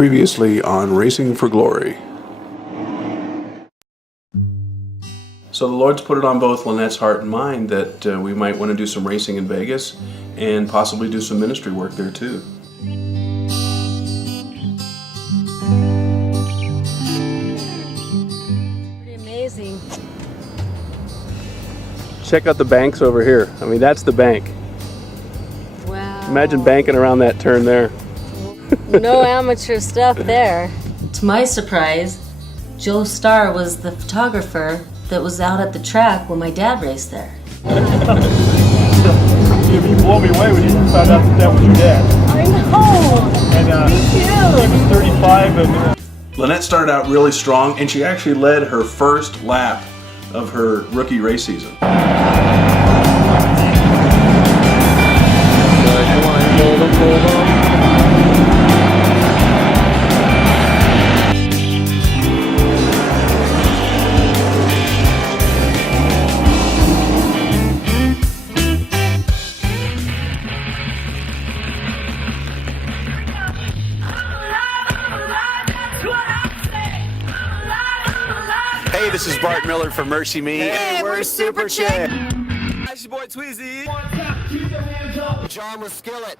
Previously on Racing for Glory. So the Lord's put it on both Lynette's heart and mind that we might want to do some racing in Vegas and possibly do some ministry work there too. Pretty amazing. Check out the banks over here. I mean, that's the bank. Wow. Imagine banking around that turn there. No amateur stuff there. To my surprise, Joe Starr was the photographer that was out at the track when my dad raced there. You blow me away when you found out that was your dad. I know. And Me too. he was 35 and Lynette started out really strong, and she actually led her first lap of her rookie race season. hold on. Hey, this is Bart Miller from Mercy Me. Hey, we're Super Chick. That's your boy Tweezy. John with Skillet.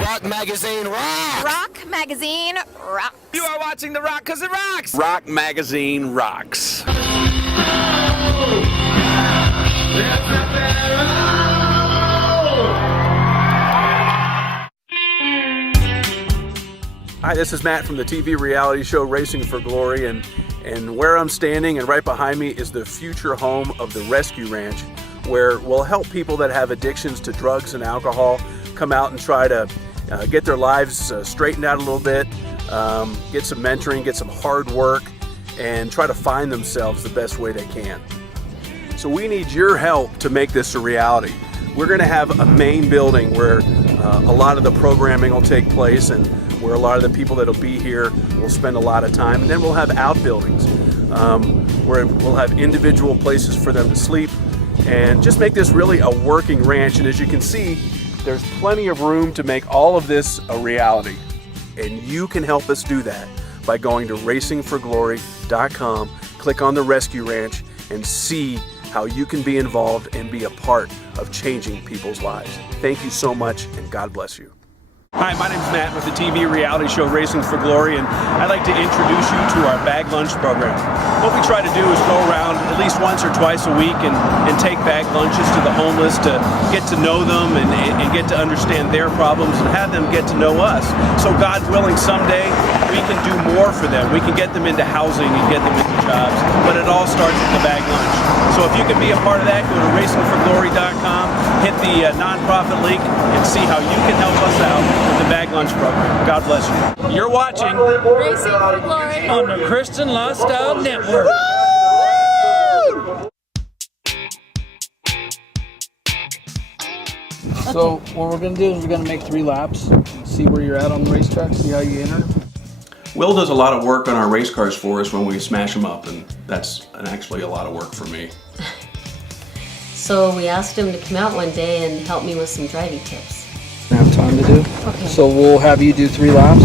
Rock Magazine rocks. Rock Magazine rocks. You are watching The Rock because it rocks. Rock Magazine rocks. Hi, this is Matt from the TV reality show Racing for Glory, and where I'm standing and right behind me is the future home of the Rescue Ranch, where we'll help people that have addictions to drugs and alcohol come out and try to get their lives straightened out a little bit, get some mentoring, get some hard work, and try to find themselves the best way they can. So we need your help to make this a reality. We're going to have a main building where a lot of the programming will take place, and where a lot of the people that'll be here will spend a lot of time. And then we'll have outbuildings where we'll have individual places for them to sleep and just make this really a working ranch. And as you can see, there's plenty of room to make all of this a reality. And you can help us do that by going to racingforglory.com, click on the Rescue Ranch, and see how you can be involved and be a part of changing people's lives. Thank you so much, and God bless you. Hi, my name's Matt with the TV reality show Racing for Glory, and I'd like to introduce you to our bag lunch program. What we try to do is go around at least once or twice a week and take bag lunches to the homeless to get to know them and get to understand their problems and have them get to know us. So God willing, someday we can do more for them. We can get them into housing and get them into jobs, but it all starts with the bag lunch. So if you can be a part of that, go to racingforglory.com, hit the nonprofit link, and see how you can help us out with the bag lunch program. God bless you. You're watching Racing for Glory on the Christian Lifestyle Network. So what we're going to do is we're going to make 3 laps, see where you're at on the racetrack, see how you enter. Will does a lot of work on our race cars for us when we smash them up, and that's actually a lot of work for me. So we asked him to come out one day and help me with some driving tips. Have time to do. Okay. So we'll have you do 3 laps,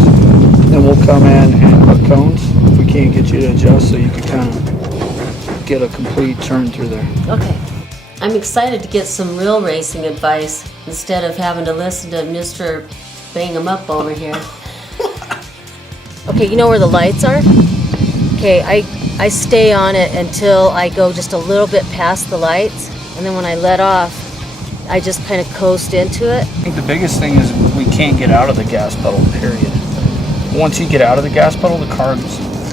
then we'll come in and put cones. If we can't get you to adjust, so you can kind of get a complete turn through there. Okay. I'm excited to get some real racing advice instead of having to listen to Mr. Bang 'em up over here. Okay, you know where the lights are? Okay, I stay on it until I go just a little bit past the lights, and then when I let off, I just kind of coast into it. I think the biggest thing is we can't get out of the gas pedal, period. Once you get out of the gas pedal, the car's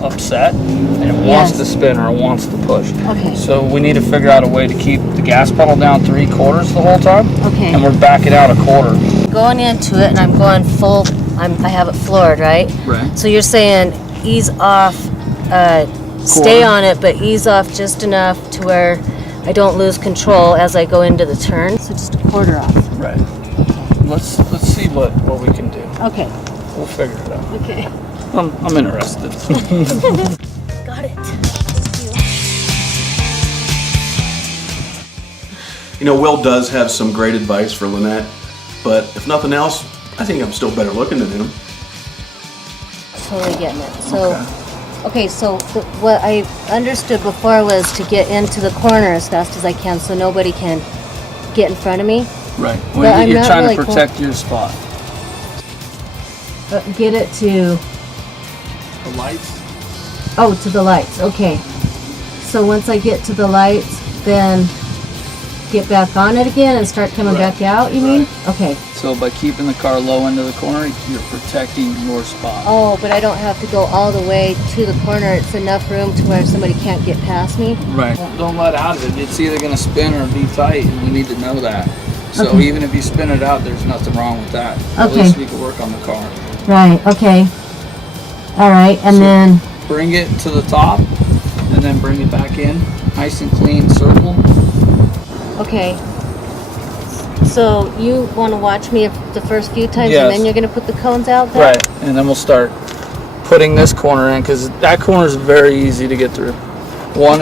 upset, and it wants to spin or it wants to push. Okay. So we need to figure out a way to keep the gas pedal down 3/4 the whole time. Okay. And we're backing out 1/4. Going into it, and I'm going full, I have it floored, right? Right. So you're saying ease off, stay on it, but ease off just enough to where I don't lose control as I go into the turn. So just 1/4 off. Right. Let's see what we can do. Okay. We'll figure it out. Okay. I'm interested. Got it. You know, Will does have some great advice for Lynette, but if nothing else, I think I'm still better looking than him. totally getting it. So, okay, so what I understood before was to get into the corner as fast as I can so nobody can get in front of me. Right. But Well, I'm you're not trying really to protect your spot. Get it to, The lights? oh, to the lights, okay. So once I get to the lights, then get back on it again and start coming back out, you mean? Okay. So by keeping the car low into the corner, you're protecting your spot. Oh, but I don't have to go all the way to the corner. It's enough room to where somebody can't get past me. Right. Don't let out of it. It's either going to spin or be tight, and we need to know that. So even if you spin it out, there's nothing wrong with that. At least we can work on the car. Right, okay. All right, and then... Bring it to the top, and then bring it back in. Nice and clean circle. Okay. So you want to watch me the first few times, Yes. and then you're going to put the cones out there? Right, and then we'll start putting this corner in, because that corner is very easy to get through. One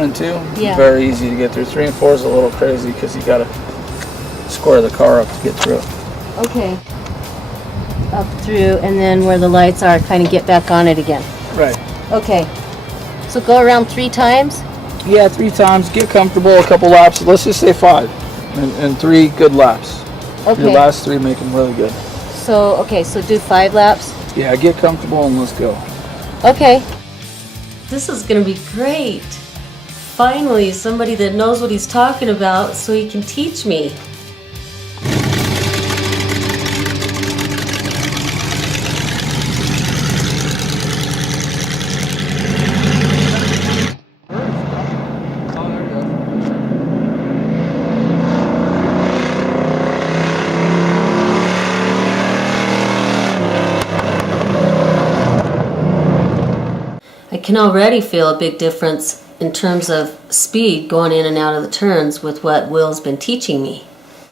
and two, Yeah. very easy to get through. 3 and 4 is a little crazy, because you got to square the car up to get through. Okay. Up through, and then where the lights are, kind of get back on it again. Right. Okay. So go around 3 times? Yeah, 3 times. Get comfortable, a couple laps. Let's just say 5, and 3 good laps. Okay. Your last 3 make them really good. So, okay, so do 5 laps? Yeah, get comfortable and let's go. Okay. This is going to be great. Finally, somebody that knows what he's talking about so he can teach me. I can already feel a big difference in terms of speed going in and out of the turns with what Will's been teaching me.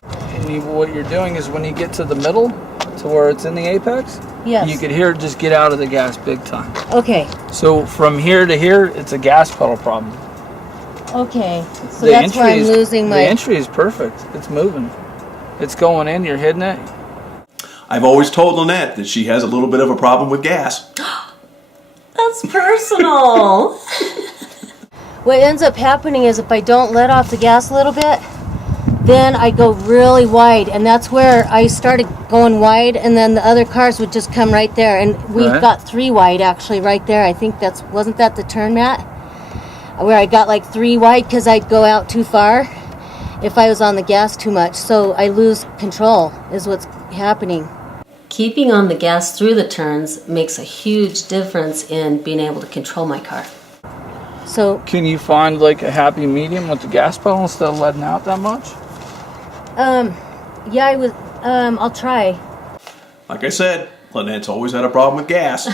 And what you're doing is when you get to the middle, to where it's in the apex, Yes. you could hear it just get out of the gas big time. Okay. So from here to here, it's a gas pedal problem. Okay. So that's where I'm losing The my... entry is perfect. It's moving. It's going in, you're hitting it. I've always told Lynette that she has a little bit of a problem with gas. That's personal. What ends up happening is if I don't let off the gas a little bit, then I go really wide, and that's where I started going wide, and then the other cars would just come right there, and we've Right. got 3 wide actually right there. I think wasn't that the turn, Matt? Where I got like 3 wide because I'd go out too far if I was on the gas too much, so I lose control is what's happening. Keeping on the gas through the turns makes a huge difference in being able to control my car. So Can you find like a happy medium with the gas pedal instead of letting out that much? yeah, I was I'll try. Like I said, Lynette's always had a problem with gas.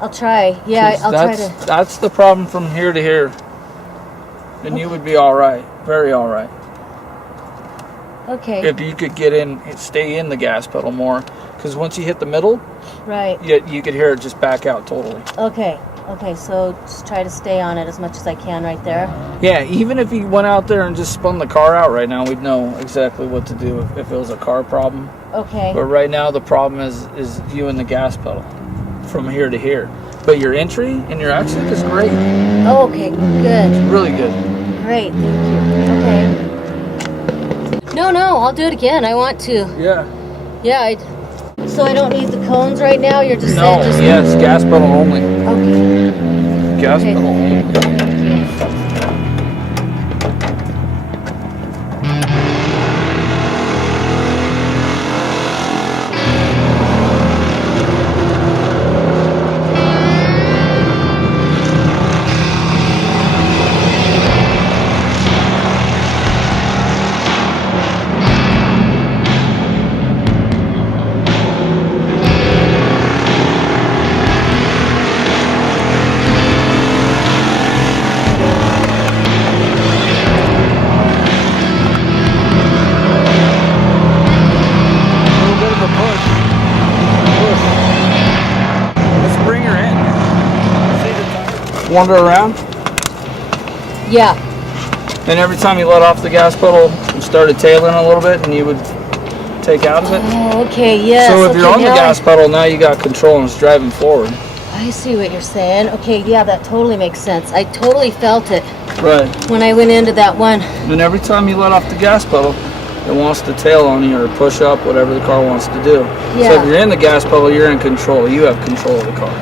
I'll try. Yeah, 'Cause I'll try to. That's the problem from here to here. And you would be all right, very all right. Okay. If you could get in, stay in the gas pedal more, because once you hit the middle, Right. you could hear it just back out totally. Okay. Okay, so just try to stay on it as much as I can right there. Yeah, even if you went out there and just spun the car out right now, we'd know exactly what to do if it was a car problem. Okay. But right now the problem is you and the gas pedal from here to here. But your entry and your exit is great, Oh, okay, good. really good. Great, thank you. Okay. No, I'll do it again. I want to. Yeah. Yeah, so I don't need the cones right now? You're just No, saying just... yes, gas pedal only. Okay. Gas Okay. pedal only. Wander around, Yeah. and every time you let off the gas pedal, you started tailing a little bit, and you would take out of it. Oh, okay, yes. So if you're okay, on the now gas pedal, now you got control and it's driving forward. I see what you're saying. Okay, yeah, that totally makes sense. I totally felt it Right. when I went into that one. And every time you let off the gas pedal, it wants to tail on you or push up, whatever the car wants to do. Yeah. So if you're in the gas pedal, you're in control. You have control of the car.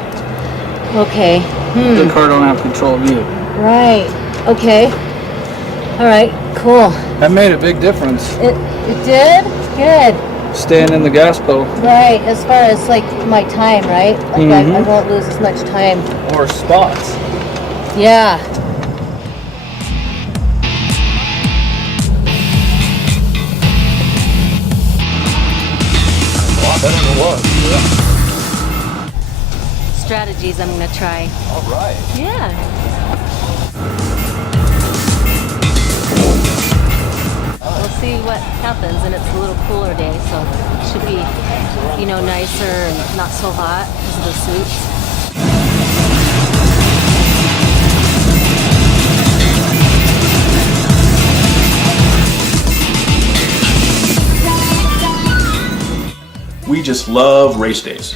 Okay. The car don't have control of you. Right. Okay. All right. Cool. That made a big difference. It did? Good. Staying in the gas pedal. Right. As far as like my time, right? Like I won't lose as much time. Or spots. Yeah. A lot better than it was. Strategies I'm gonna try. All right. Yeah. We'll see what happens, and it's a little cooler day, so it should be, nicer and not so hot because of the suits. We just love race days.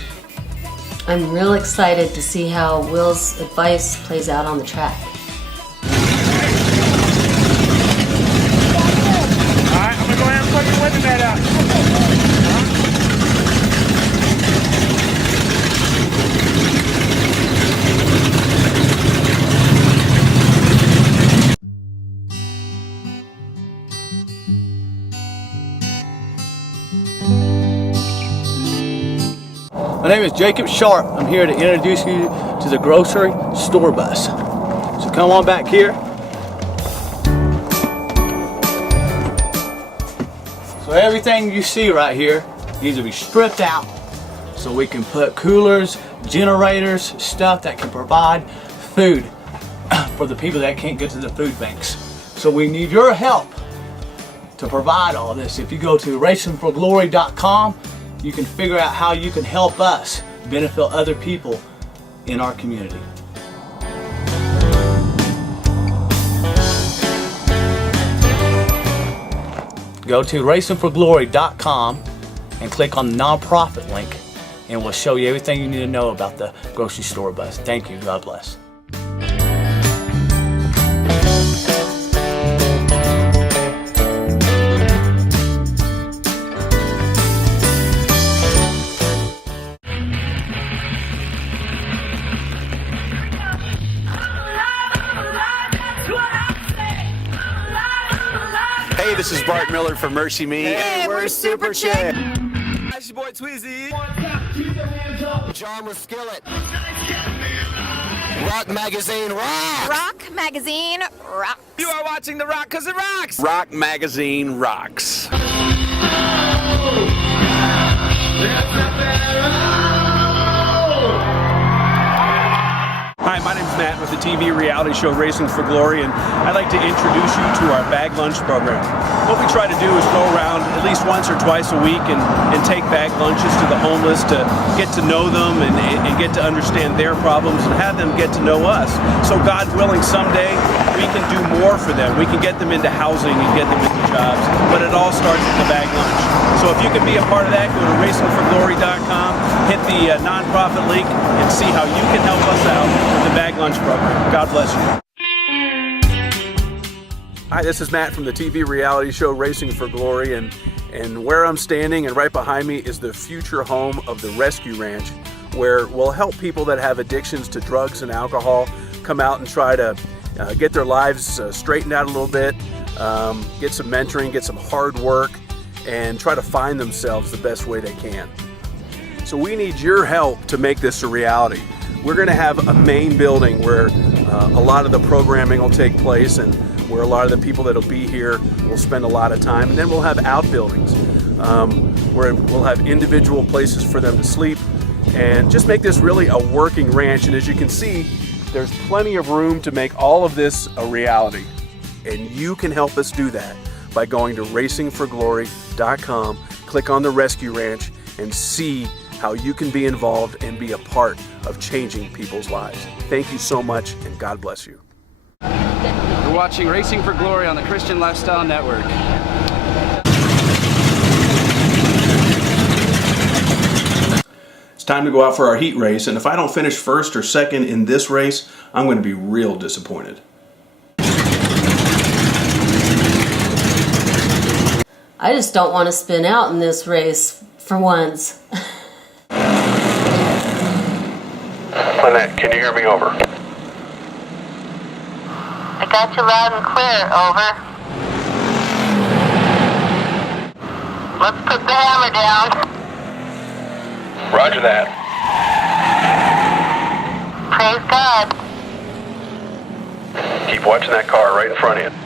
I'm real excited to see how Will's advice plays out on the track. Alright, I'm gonna go ahead and put your window net out. My name is Jacob Sharp. I'm here to introduce you to the grocery store bus. So come on back here. So everything you see right here needs to be stripped out so we can put coolers, generators, stuff that can provide food for the people that can't get to the food banks. So we need your help to provide all this. If you go to racingforglory.com, you can figure out how you can help us benefit other people in our community. Go to racingforglory.com and click on the nonprofit link, and we'll show you everything you need to know about the grocery store bus. Thank you. God bless. Hey, this is Bart Miller from Mercy Me. Hey, we're Super Chick. That's your boy Tweezy. John with Skillet. Rock Magazine rock. Rock Magazine rock. You are watching The Rock 'cause it rocks. Rock Magazine rocks. Hi, my name's Matt with the TV reality show Racing for Glory, and I'd like to introduce you to our bag lunch program. What we try to do is go around at least once or twice a week and take bag lunches to the homeless to get to know them and get to understand their problems and have them get to know us. So God willing, someday we can do more for them. We can get them into housing and get them into jobs, but it all starts with the bag lunch. So if you can be a part of that, go to racingforglory.com, hit the nonprofit link, and see how you can help us out with the bag lunch program. God bless you. Hi, this is Matt from the TV reality show Racing for Glory, and where I'm standing and right behind me is the future home of the Rescue Ranch, where we'll help people that have addictions to drugs and alcohol come out and try to get their lives straightened out a little bit, get some mentoring, get some hard work, and try to find themselves the best way they can. So we need your help to make this a reality. We're going to have a main building where a lot of the programming will take place and where a lot of the people that'll be here will spend a lot of time. And then we'll have outbuildings where we'll have individual places for them to sleep and just make this really a working ranch. And as you can see, there's plenty of room to make all of this a reality. And you can help us do that by going to racingforglory.com, click on the Rescue Ranch, and see how you can be involved and be a part of changing people's lives. Thank you so much, and God bless you. You're watching Racing for Glory on the Christian Lifestyle Network. It's time to go out for our heat race, and if I don't finish first or second in this race, I'm going to be real disappointed. I just don't want to spin out in this race for once. Lynette, can you hear me? Over. I got you loud and clear, over. Let's put the hammer down. Roger that. Praise God. Keep watching that car right in front of you.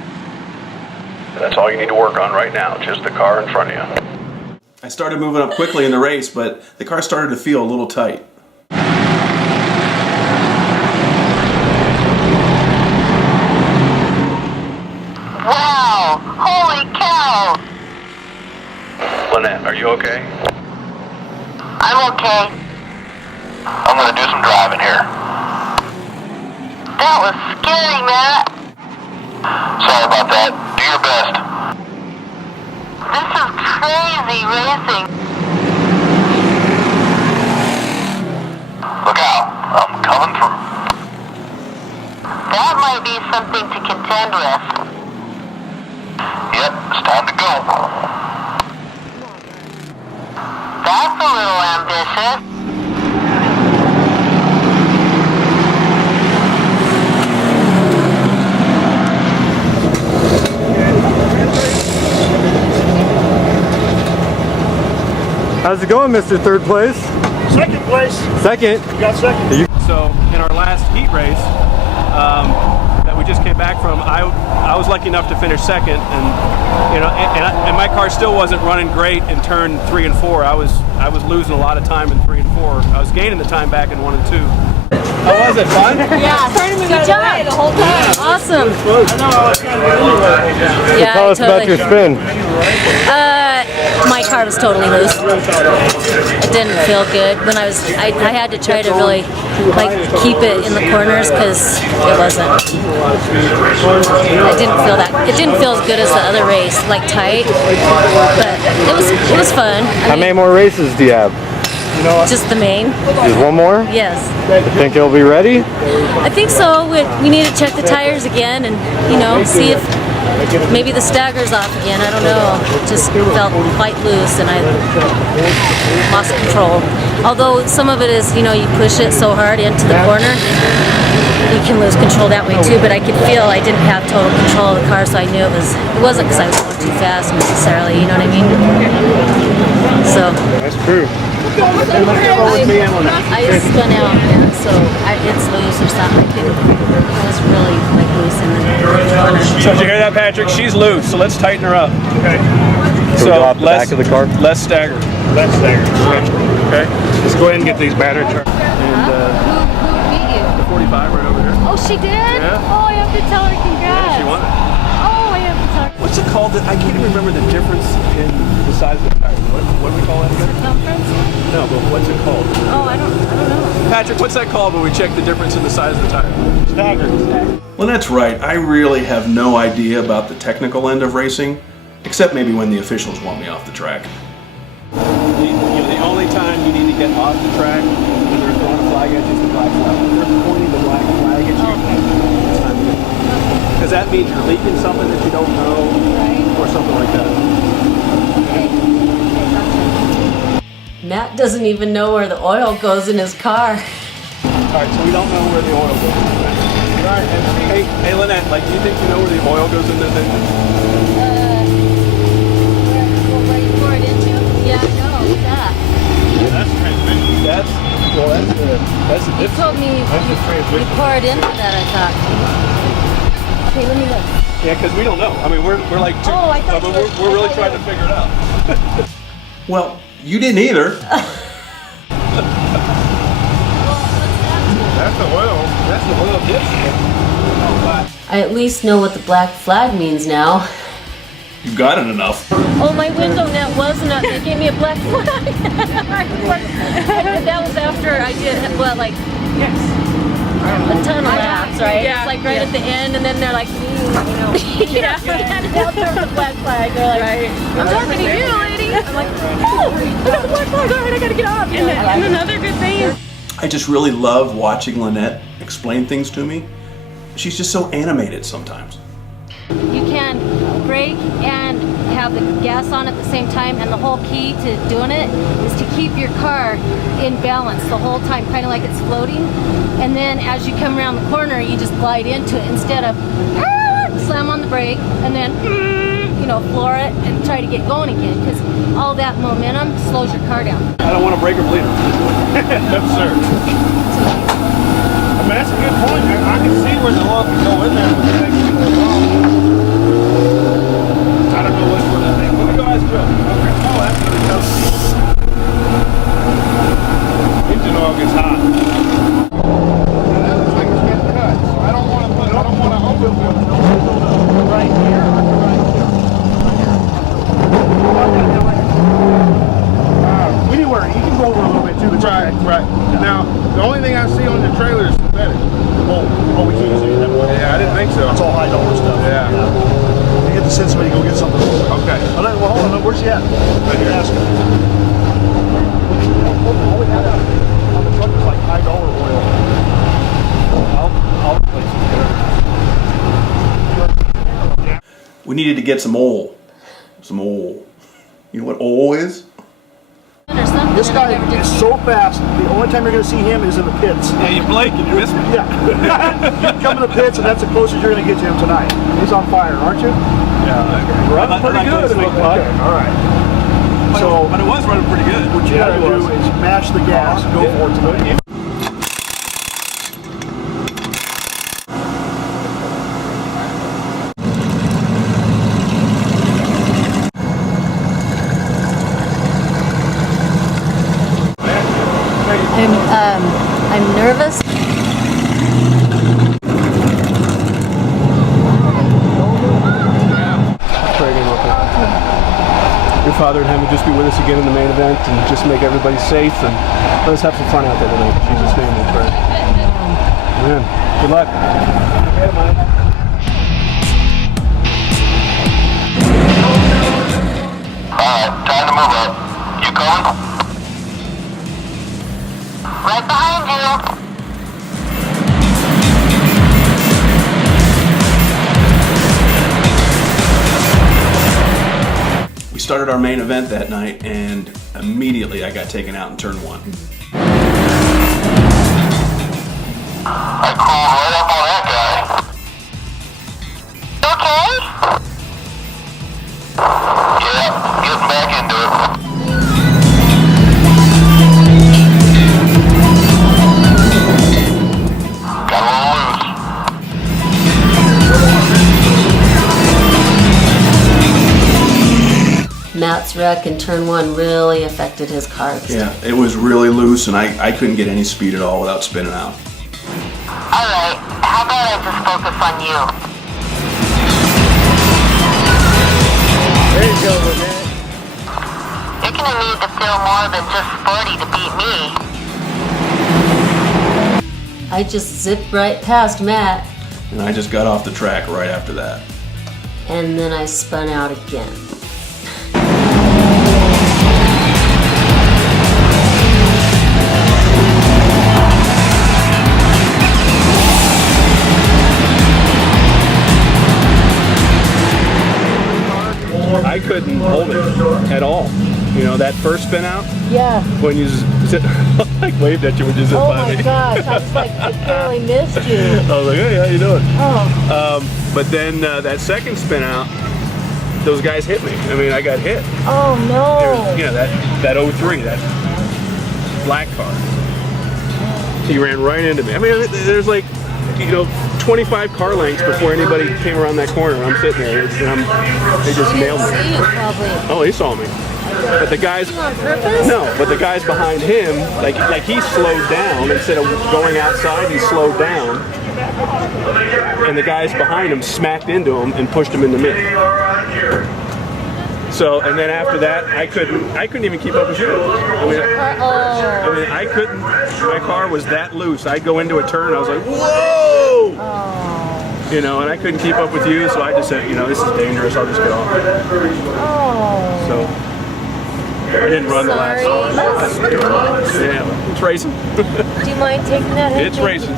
That's all you need to work on right now, just the car in front of you. I started moving up quickly in the race, but the car started to feel a little tight. Wow! Holy cow! Lynette, are you okay? I'm okay. I'm gonna do some driving here. That was scary, Matt. Sorry about that. Do your best. This is crazy racing. Look out. I'm coming through. That might be something to contend with. Yep, it's time to go. That's a little ambitious. How's it going, Mr. Third Place? Second place. Second. You got second. So in our last heat race that we just came back from, I was lucky enough to finish second, and you know, and my car still wasn't running great in turn 3 and 4. I was losing a lot of time in 3 and 4. I was gaining the time back in 1 and 2. How was it? Fun? Yeah. Good job the whole time. Awesome. Yeah, Tell us about your spin. My car was totally loose. It didn't feel good when I had to try to really keep it in the corners because it wasn't. It didn't feel as good as the other race, like tight. But it was fun. How many more races do you have? Just the main. Just one more? Yes. You think it'll be ready? I think so. We need to check the tires again and see if maybe the stagger's off again. I don't know. It just felt quite loose and I lost control. Although some of it is, you push it so hard into the corner, you can lose control that way too. But I could feel I didn't have total control of the car, so I knew it wasn't because I was going too fast necessarily. You know what I mean? So. That's true. I spun out, so it's loose or something. It was really loose in the corner. So did you hear that, Patrick? She's loose, so let's tighten her up. Okay. So go off the back of the car? Less stagger. That's there. Okay. Let's go ahead and get these batteries. Who beat you? The 45 right over here. Oh, she did? Yeah. Oh, I have to tell her congrats. She won it. Oh, I have to tell her. What's it called? I can't even remember the difference in the size of the tire. What do we call that again? Circumference? No, but what's it called? Oh, I don't know. Patrick, what's that called when we check the difference in the size of the tire? Stagger. Well, that's right. I really have no idea about the technical end of racing, except maybe when the officials want me off the track. The only time you need to get off the track when they're throwing a flag at you is the black flag. When they're pointing the black flag at you, it's time to get off. Because that means you're leaking something that you don't know, or something like that. Matt doesn't even know where the oil goes in his car. Alright, so we don't know where the oil goes. Alright, hey Lynette, do you think you know where the oil goes in this engine? Where you pour it into? Yeah, I know. Yeah. That's transmission. That's the You told me you pour it into that, I thought. Okay, let me look. Yeah, because we don't know. I mean, we're like two. Oh, I thought we're really trying to figure it out. Well, you didn't either. That's the oil. That's the oil dipstick. I at least know what the black flag means now. You've got it enough. Oh, my window net wasn't up. They gave me a black flag. That was after I did, a ton of laps, right? Yeah. It's right at the end, and then they're like, Yeah. There's a black flag. They're like, right. I'm talking to you, lady. I'm like, oh, I got the black flag. All right, I gotta get off. And another good thing is, I just really love watching Lynette explain things to me. She's just so animated sometimes. You can brake and have the gas on at the same time, and the whole key to doing it is to keep your car in balance the whole time, kind of like it's floating. And then as you come around the corner, you just glide into it instead of slam on the brake and then floor it and try to get going again, because all that momentum slows your car down. I don't want to break or bleed her. No, sir. I mean, that's a good point. I can see where the law can go in there, but it makes me go wrong. I don't know which one I think. Let me go ask Joe. Okay. Oh, that's really tough. Engine oil gets hot. That looks like it's getting cut. So I don't want to open it right here. Anywhere. You can go over a little bit too. Right. Now, the only thing I see on the trailer is synthetic. Oh, we can't see that. Yeah, I didn't think so. It's all high dollar stuff. Yeah. You get the sense somebody go get something. Okay. Well, hold on. Where's he at? Right here. Ask him. All we had on the truck was like high dollar oil. I'll replace it. We needed to get some oil. You know what oil is? This guy is so fast, the only time you're going to see him is in the pits. Yeah, you blink and you miss me. Yeah. You come in the pits, and that's the closest you're going to get to him tonight. He's on fire, aren't you? Yeah. Running pretty good, it looked like. All right. But it was running pretty good. What you got to do is mash the gas and go for it tonight. I'm nervous. Your father and him would just be with us again in the main event and just make everybody safe and let us have some fun out there tonight. In Jesus' name we pray. Amen. Good luck. Alright, time to move up. You coming? Right behind you. We started our main event that night, and immediately I got taken out in turn one. I crawled right up on that guy. Okay? Yeah, getting back into it. Matt's wreck in turn one really affected his car. Yeah, it was really loose, and I couldn't get any speed at all without spinning out. Alright, how about I just focus on you? There you go, Lynette. You're gonna need to feel more than just sporty to beat me. I just zipped right past Matt, And I just got off the track right after that. and then I spun out again. I couldn't hold it at all. You know, that first spin out, Yeah. when you like waved at you when you zipped Oh by my me. gosh, I was like, I barely missed you. I was like, hey, how you doing? Oh. But then that second spin out, those guys hit me. I mean, I got hit. Oh no. You know, that 03, that black car. He ran right into me. I mean, there's like, 25 car lengths before anybody came around that corner. I'm sitting there, and they just nailed me. See you probably. Oh, he saw me. But the guys, On purpose? no, but the guys behind him, like he slowed down. Instead of going outside, he slowed down. And the guys behind him smacked into him and pushed him into me. So, and then after that, I couldn't even keep up with you. I mean, I couldn't, my car was that loose. I'd go into a turn, I was like, whoa! you know, and I couldn't keep up with you, so I just said, you know, this is dangerous, I'll just get off. Oh. So I didn't run the last. Yeah, it's racing. Do you mind taking that? It's racing.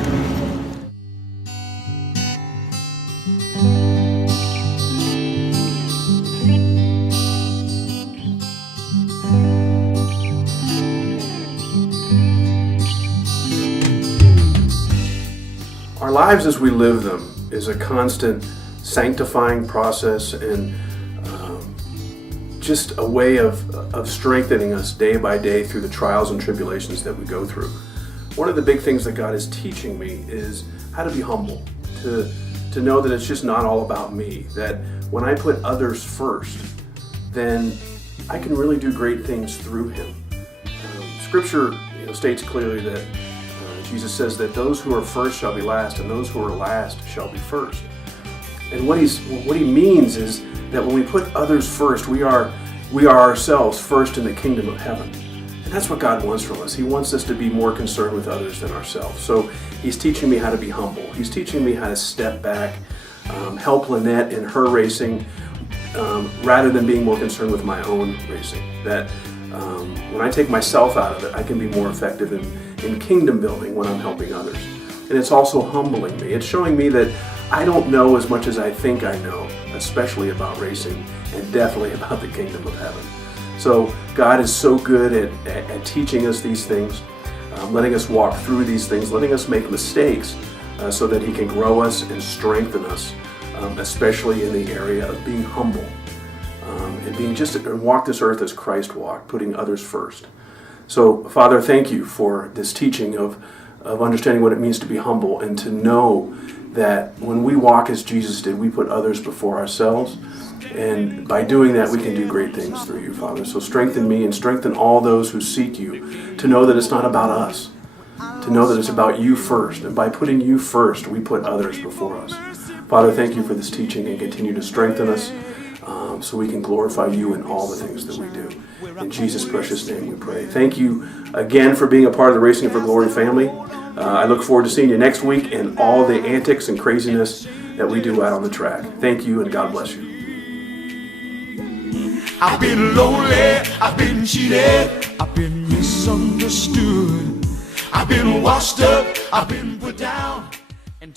Our lives as we live them is a constant sanctifying process and just a way of strengthening us day by day through the trials and tribulations that we go through. One of the big things that God is teaching me is how to be humble, to know that it's just not all about me, that when I put others first, then I can really do great things through Him. Scripture states clearly that Jesus says that those who are first shall be last, and those who are last shall be first. And what he means is that when we put others first, we are ourselves first in the kingdom of heaven. And that's what God wants from us. He wants us to be more concerned with others than ourselves. So He's teaching me how to be humble. He's teaching me how to step back, help Lynette in her racing, rather than being more concerned with my own racing. That when I take myself out of it, I can be more effective in kingdom building when I'm helping others. And it's also humbling me. It's showing me that I don't know as much as I think I know, especially about racing and definitely about the kingdom of heaven. So God is so good at teaching us these things, letting us walk through these things, letting us make mistakes so that He can grow us and strengthen us, especially in the area of being humble and being and walk this earth as Christ walked, putting others first. So Father, thank you for this teaching of understanding what it means to be humble and to know that when we walk as Jesus did, we put others before ourselves. And by doing that, we can do great things through you, Father. So strengthen me and strengthen all those who seek you to know that it's not about us, to know that it's about you first. And by putting you first, we put others before us. Father, thank you for this teaching and continue to strengthen us so we can glorify you in all the things that we do. In Jesus' precious name we pray. Thank you again for being a part of the Racing for Glory family. I look forward to seeing you next week and all the antics and craziness that we do out on the track. Thank you and God bless you. I've been lonely, I've been cheated, I've been misunderstood, I've been washed up, I've been put down and